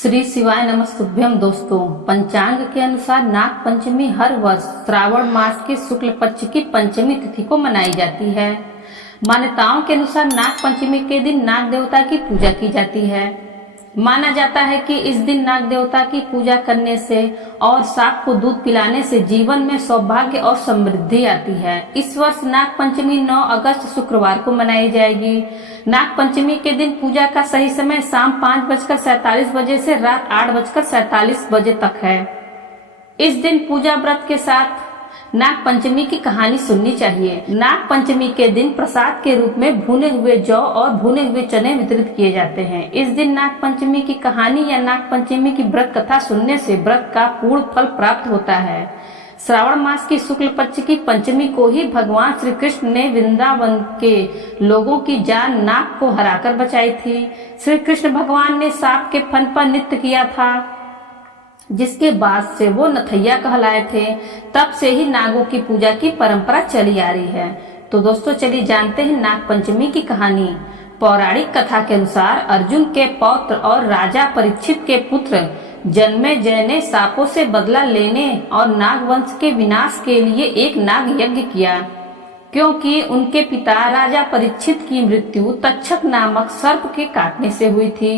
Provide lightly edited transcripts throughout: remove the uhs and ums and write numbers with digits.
श्री शिवाय नमस्तुभ्यम। दोस्तों, पंचांग के अनुसार नाग पंचमी हर वर्ष श्रावण मास की शुक्ल पक्ष की पंचमी तिथि को मनाई जाती है। मान्यताओं के अनुसार नाग पंचमी के दिन नाग देवता की पूजा की जाती है। माना जाता है कि इस दिन नाग देवता की पूजा करने से और सांप को दूध पिलाने से जीवन में सौभाग्य और समृद्धि आती है। इस वर्ष नाग पंचमी 9 अगस्त शुक्रवार को मनाई जाएगी। नाग पंचमी के दिन पूजा का सही समय शाम 5:47 बजे से रात 8:47 बजे तक है। इस दिन पूजा व्रत के साथ नाग पंचमी की कहानी सुननी चाहिए। नाग पंचमी के दिन प्रसाद के रूप में भुने हुए जौ और भुने हुए चने वितरित किए जाते हैं। इस दिन नाग पंचमी की कहानी या नाग पंचमी की व्रत कथा सुनने से व्रत का पूर्ण फल प्राप्त होता है। श्रावण मास की शुक्ल पक्ष की पंचमी को ही भगवान श्री कृष्ण ने वृंदावन के लोगों की जान नाग को हराकर बचाई थी। श्री कृष्ण भगवान ने सांप के फन पर नृत्य किया था, जिसके बाद से वो नथैया कहलाए थे। तब से ही नागों की पूजा की परंपरा चली आ रही है। तो दोस्तों, चलिए जानते हैं नाग पंचमी की कहानी। पौराणिक कथा के अनुसार अर्जुन के पौत्र और राजा परीक्षित के पुत्र जन्मेजय ने सांपों से बदला लेने और नाग वंश के विनाश के लिए एक नाग यज्ञ किया, क्योंकि उनके पिता राजा परीक्षित की मृत्यु तक्षक नामक सर्प के काटने से हुई थी।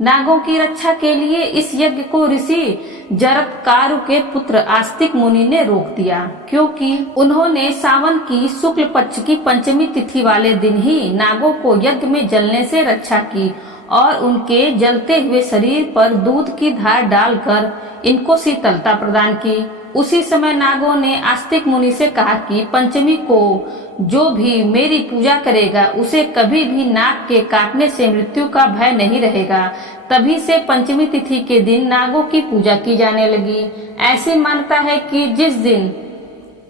नागों की रक्षा के लिए इस यज्ञ को ऋषि जरत्कारु के पुत्र आस्तिक मुनि ने रोक दिया, क्योंकि उन्होंने सावन की शुक्ल पक्ष की पंचमी तिथि वाले दिन ही नागों को यज्ञ में जलने से रक्षा की और उनके जलते हुए शरीर पर दूध की धार डालकर इनको शीतलता प्रदान की। उसी समय नागों ने आस्तिक मुनि से कहा कि पंचमी को जो भी मेरी पूजा करेगा उसे कभी भी नाग के काटने से मृत्यु का भय नहीं रहेगा। तभी से पंचमी तिथि के दिन नागों की पूजा की जाने लगी। ऐसी मान्यता है कि जिस दिन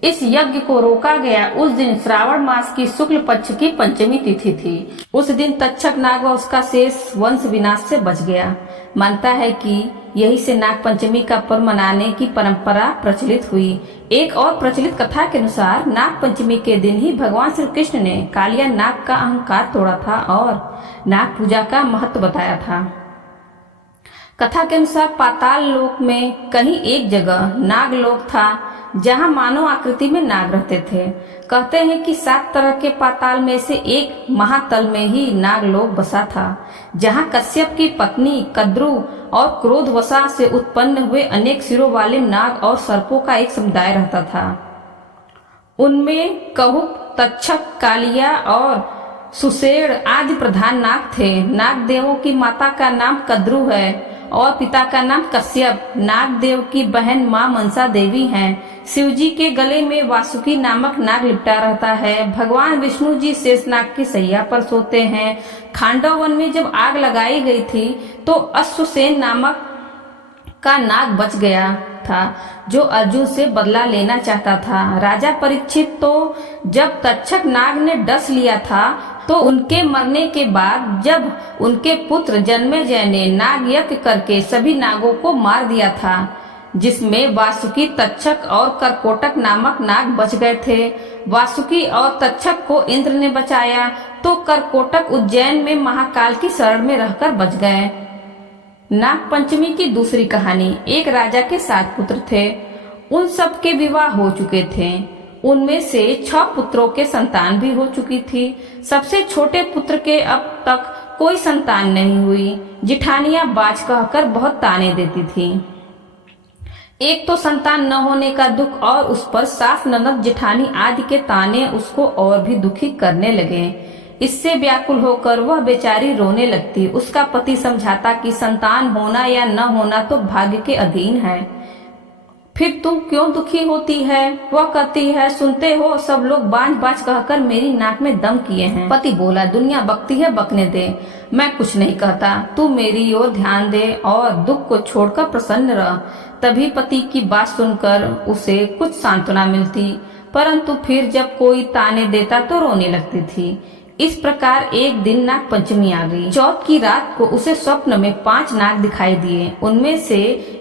इस यज्ञ को रोका गया उस दिन श्रावण मास की शुक्ल पक्ष की पंचमी तिथि थी। उस दिन तक्षक नाग व उसका शेष वंश विनाश से बच गया। मानता है कि यही से नाग पंचमी का पर्व मनाने की परंपरा प्रचलित हुई। एक और प्रचलित कथा के अनुसार नाग पंचमी के दिन ही भगवान श्री कृष्ण ने कालिया नाग का अहंकार तोड़ा था और नाग पूजा का महत्व बताया था। कथा के अनुसार पाताल लोक में कहीं एक जगह नाग लोक था, जहां मानव आकृति में नाग रहते थे। कहते हैं कि 7 तरह के पाताल में से एक महातल में ही नाग लोक बसा था, जहां कश्यप की पत्नी कद्रु और क्रोधवशा से उत्पन्न हुए अनेक सिरों वाले नाग और सर्पों का एक समुदाय रहता था। उनमें कहुक, तक्षक, कालिया और सुषेण आदि प्रधान नाग थे। नाग देवों की माता का नाम कद्रु है और पिता का नाम कश्यप। नाग देव की बहन माँ मनसा देवी हैं। शिवजी के गले में वासुकी नामक नाग लिपटा रहता है। भगवान विष्णु जी शेषनाग की सैया पर सोते हैं। खांडव वन में जब आग लगाई गई थी तो अश्वसेन नामक का नाग बच गया था, जो अर्जुन से बदला लेना चाहता था। राजा परीक्षित तो जब तक्षक नाग ने डस लिया था तो उनके मरने के बाद जब उनके पुत्र जन्मेजय ने नाग यज्ञ करके सभी नागों को मार दिया था, जिसमें वासुकी, तक्षक और करकोटक नामक नाग बच गए थे। वासुकी और तक्षक को इंद्र ने बचाया तो करकोटक उज्जैन में महाकाल की शरण में रहकर बच गए। नाग पंचमी की दूसरी कहानी। एक राजा के 7 पुत्र थे। उन सब के विवाह हो चुके थे। उनमें से 6 पुत्रों के संतान भी हो चुकी थी। सबसे छोटे पुत्र के अब तक कोई संतान नहीं हुई। जिठानियां बाज कहकर बहुत ताने देती थी। एक तो संतान न होने का दुख और उस पर सास, ननद, जेठानी आदि के ताने उसको और भी दुखी करने लगे। इससे व्याकुल होकर वह बेचारी रोने लगती। उसका पति समझाता कि संतान होना या न होना तो भाग्य के अधीन है, फिर तू क्यों दुखी होती है? वह कहती है, सुनते हो सब लोग बांझ बांझ कहकर मेरी नाक में दम किए हैं। पति बोला, दुनिया बकती है, बकने दे, मैं कुछ नहीं कहता, तू मेरी ओर ध्यान दे और दुख को छोड़कर प्रसन्न रह। तभी पति की बात सुनकर उसे कुछ सांत्वना मिलती, परंतु फिर जब कोई ताने देता तो रोने लगती थी। इस प्रकार एक दिन नाग पंचमी आ गई। चौथ की रात को उसे स्वप्न में 5 नाग दिखाई दिए। उनमें से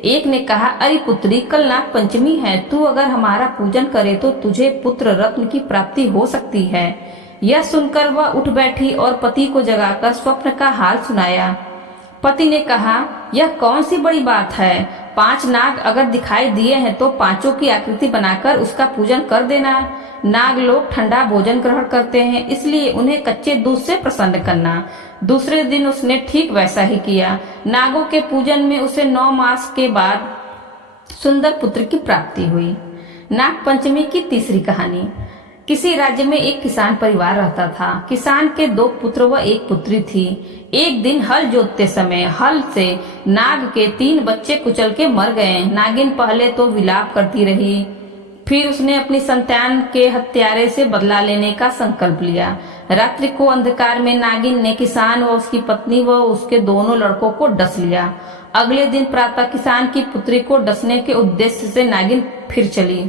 एक ने कहा, अरे पुत्री, कल नाग पंचमी है, तू अगर हमारा पूजन करे तो तुझे पुत्र रत्न की प्राप्ति हो सकती है। यह सुनकर वह उठ बैठी और पति को जगाकर स्वप्न का हाल सुनाया। पति ने कहा, यह कौन सी बड़ी बात है? 5 नाग अगर दिखाई दिए हैं तो पांचों की आकृति बनाकर उसका पूजन कर देना। नाग लोग ठंडा भोजन ग्रहण करते हैं, इसलिए उन्हें कच्चे दूध से प्रसन्न करना। दूसरे दिन उसने ठीक वैसा ही किया। नागों के पूजन में उसे 9 मास के बाद सुंदर पुत्र की प्राप्ति हुई। नाग पंचमी की तीसरी कहानी। किसी राज्य में एक किसान परिवार रहता था। किसान के 2 पुत्र व 1 पुत्री थी। एक दिन हल जोतते समय हल से नाग के 3 बच्चे कुचल के मर गए। नागिन पहले तो विलाप करती रही, फिर उसने अपनी संतान के हत्यारे से बदला लेने का संकल्प लिया। रात्रि को अंधकार में नागिन ने किसान व उसकी पत्नी व उसके दोनों लड़कों को डस लिया। अगले दिन प्रातः किसान की पुत्री को डसने के उद्देश्य से नागिन फिर चली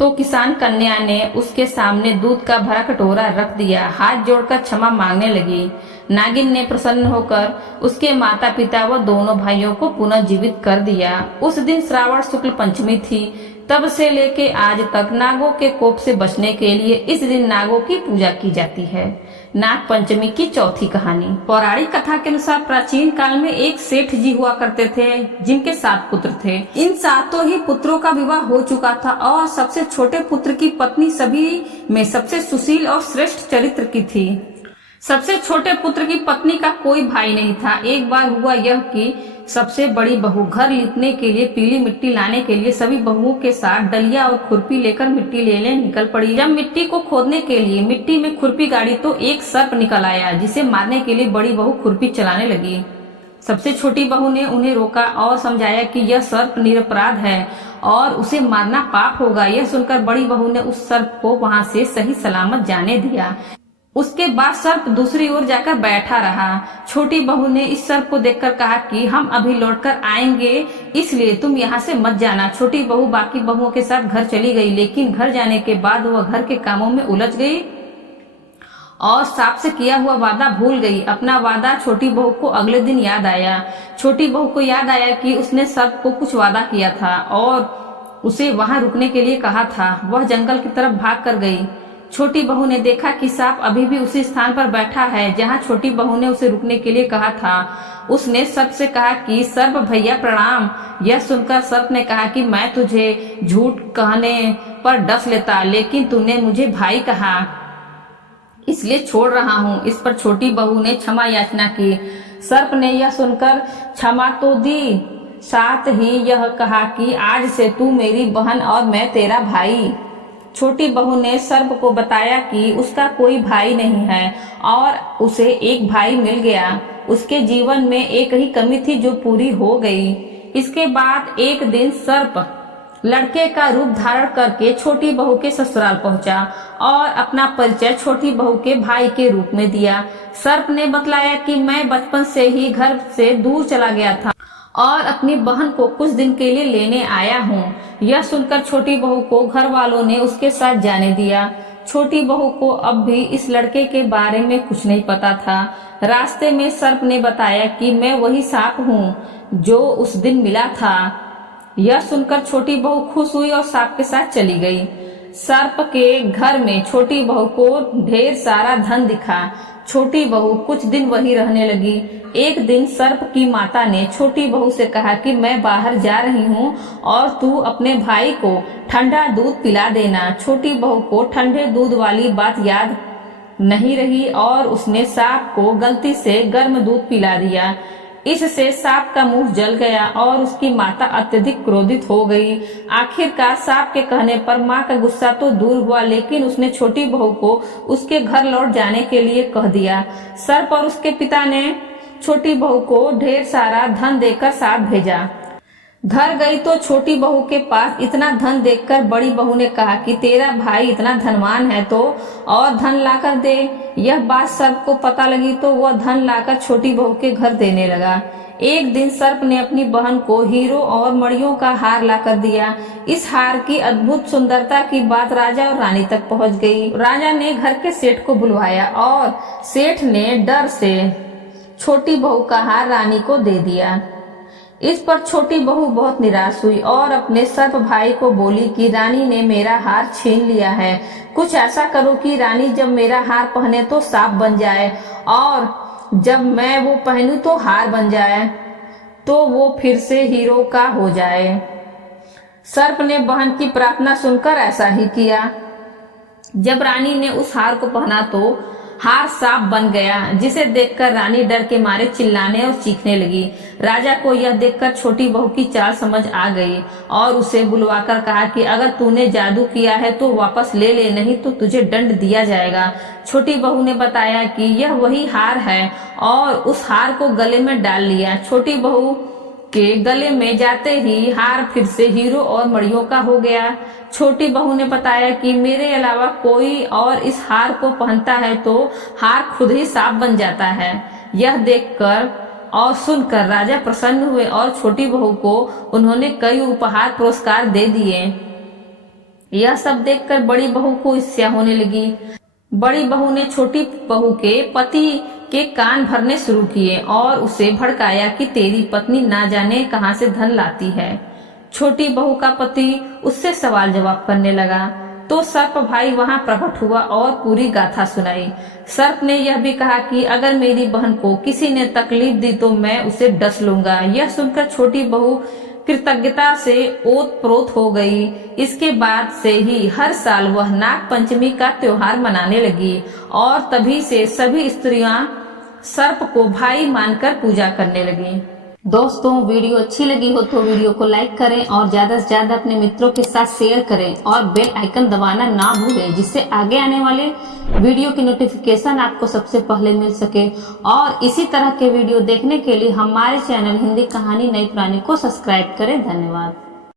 तो किसान कन्या ने उसके सामने दूध का भरा कटोरा रख दिया। हाथ जोड़कर क्षमा मांगने लगी। नागिन ने प्रसन्न होकर उसके माता पिता व दोनों भाइयों को पुनः जीवित कर दिया। उस दिन श्रावण शुक्ल पंचमी थी। तब से लेके आज तक नागों के कोप से बचने के लिए इस दिन नागों की पूजा की जाती है। नाग पंचमी की चौथी कहानी। पौराणिक कथा के अनुसार प्राचीन काल में एक सेठ जी हुआ करते थे, जिनके 7 पुत्र थे। इन 7 ही पुत्रों का विवाह हो चुका था और सबसे छोटे पुत्र की पत्नी सभी में सबसे सुशील और श्रेष्ठ चरित्र की थी। सबसे छोटे पुत्र की पत्नी का कोई भाई नहीं था। एक बार हुआ यह कि सबसे बड़ी बहू घर लीपने के लिए पीली मिट्टी लाने के लिए सभी बहुओं के साथ डलिया और खुरपी लेकर मिट्टी लेने निकल पड़ी। जब मिट्टी को खोदने के लिए मिट्टी में खुरपी गाड़ी तो एक सर्प निकल आया, जिसे मारने के लिए बड़ी बहू खुरपी चलाने लगी। सबसे छोटी बहू ने उन्हें रोका और समझाया कि यह सर्प निरपराध है और उसे मारना पाप होगा। यह सुनकर बड़ी बहू ने उस सर्प को वहां से सही सलामत जाने दिया। उसके बाद सर्प दूसरी ओर जाकर बैठा रहा। छोटी बहू ने इस सर्प को देखकर कहा कि हम अभी लौटकर आएंगे, इसलिए तुम यहाँ से मत जाना। छोटी बहू बाकी बहुओं के साथ घर चली गई, लेकिन घर जाने के बाद वह घर के कामों में उलझ गई और सांप से किया हुआ वादा भूल गई। अपना वादा छोटी बहू को अगले दिन याद आया। छोटी बहू को याद आया कि उसने सर्प को कुछ वादा किया था और उसे वहां रुकने के लिए कहा था। वह जंगल की तरफ भाग कर गई। छोटी बहू ने देखा कि सांप अभी भी उसी स्थान पर बैठा है जहां छोटी बहू ने उसे रुकने के लिए कहा था। उसने सर्प से कहा कि सर्प भैया प्रणाम। यह सुनकर सर्प ने कहा कि मैं तुझे झूठ कहने पर डस लेता, लेकिन तूने मुझे भाई कहा, इसलिए छोड़ रहा हूँ। इस पर छोटी बहू ने क्षमा याचना की। सर्प ने यह सुनकर क्षमा तो दी, साथ ही यह कहा कि आज से तू मेरी बहन और मैं तेरा भाई। छोटी बहू ने सर्प को बताया कि उसका कोई भाई नहीं है और उसे एक भाई मिल गया। उसके जीवन में एक ही कमी थी जो पूरी हो गई। इसके बाद एक दिन सर्प लड़के का रूप धारण करके छोटी बहू के ससुराल पहुंचा और अपना परिचय छोटी बहू के भाई के रूप में दिया। सर्प ने बतलाया कि मैं बचपन से ही घर से दूर चला गया था और अपनी बहन को कुछ दिन के लिए लेने आया हूँ। यह सुनकर छोटी बहू को घर वालों ने उसके साथ जाने दिया। छोटी बहू को अब भी इस लड़के के बारे में कुछ नहीं पता था। रास्ते में सर्प ने बताया कि मैं वही सांप हूँ जो उस दिन मिला था। यह सुनकर छोटी बहू खुश हुई और सांप के साथ चली गई। सर्प के घर में छोटी बहू को ढेर सारा धन दिखा। छोटी बहू कुछ दिन वही रहने लगी। एक दिन सर्प की माता ने छोटी बहू से कहा कि मैं बाहर जा रही हूँ और तू अपने भाई को ठंडा दूध पिला देना। छोटी बहू को ठंडे दूध वाली बात याद नहीं रही और उसने सांप को गलती से गर्म दूध पिला दिया। इससे सांप का मुंह जल गया और उसकी माता अत्यधिक क्रोधित हो गई। आखिरकार सांप के कहने पर माँ का गुस्सा तो दूर हुआ, लेकिन उसने छोटी बहू को उसके घर लौट जाने के लिए कह दिया। सर्प और उसके पिता ने छोटी बहू को ढेर सारा धन देकर साथ भेजा। घर गई तो छोटी बहू के पास इतना धन देखकर बड़ी बहू ने कहा कि तेरा भाई इतना धनवान है तो और धन लाकर दे। यह बात सर्प को पता लगी तो वह धन लाकर छोटी बहू के घर देने लगा। एक दिन सर्प ने अपनी बहन को हीरो और मणियों का हार लाकर दिया। इस हार की अद्भुत सुंदरता की बात राजा और रानी तक पहुंच गई। राजा ने घर के सेठ को बुलवाया और सेठ ने डर से छोटी बहू का हार रानी को दे दिया। इस पर छोटी बहू बहुत निराश हुई और अपने सर्प भाई को बोली कि रानी ने मेरा हार छीन लिया है। कुछ ऐसा करो कि रानी जब मेरा हार पहने तो सांप बन जाए और जब मैं वो पहनूं तो हार बन जाए, तो वो फिर से हीरो का हो जाए। सर्प ने बहन की प्रार्थना सुनकर ऐसा ही किया। जब रानी ने उस हार को पहना तो हार सांप बन गया, जिसे देखकर रानी डर के मारे चिल्लाने और चीखने लगी। राजा को यह देखकर छोटी बहू की चाल समझ आ गई और उसे बुलवाकर कहा कि अगर तूने जादू किया है तो वापस ले ले, नहीं तो तुझे दंड दिया जाएगा। छोटी बहू ने बताया कि यह वही हार है और उस हार को गले में डाल लिया। छोटी बहू के गले में जाते ही हार फिर से हीरो और मड़ियों का हो गया। छोटी बहू ने बताया कि मेरे अलावा कोई और इस हार को पहनता है तो हार खुद ही सांप बन जाता है। यह देखकर और सुनकर राजा प्रसन्न हुए और छोटी बहू को उन्होंने कई उपहार पुरस्कार दे दिए। यह सब देखकर बड़ी बहू को ईर्ष्या होने लगी। बड़ी बहू ने छोटी बहू के पति के कान भरने शुरू किए और उसे भड़काया कि तेरी पत्नी ना जाने कहां से धन लाती है। छोटी बहू का पति उससे सवाल जवाब करने लगा तो सर्प भाई वहां प्रकट हुआ और पूरी गाथा सुनाई। सर्प ने यह भी कहा कि अगर मेरी बहन को किसी ने तकलीफ दी तो मैं उसे डस लूंगा। यह सुनकर छोटी बहू कृतज्ञता से ओत प्रोत हो गई। इसके बाद से ही हर साल वह नाग पंचमी का त्योहार मनाने लगी और तभी से सभी स्त्रियां सर्प को भाई मानकर पूजा करने लगी। दोस्तों, वीडियो अच्छी लगी हो तो वीडियो को लाइक करें और ज्यादा से ज्यादा अपने मित्रों के साथ शेयर करें और बेल आइकन दबाना ना भूलें, जिससे आगे आने वाले वीडियो की नोटिफिकेशन आपको सबसे पहले मिल सके। और इसी तरह के वीडियो देखने के लिए हमारे चैनल हिंदी कहानी नई पुरानी को सब्सक्राइब करें। धन्यवाद।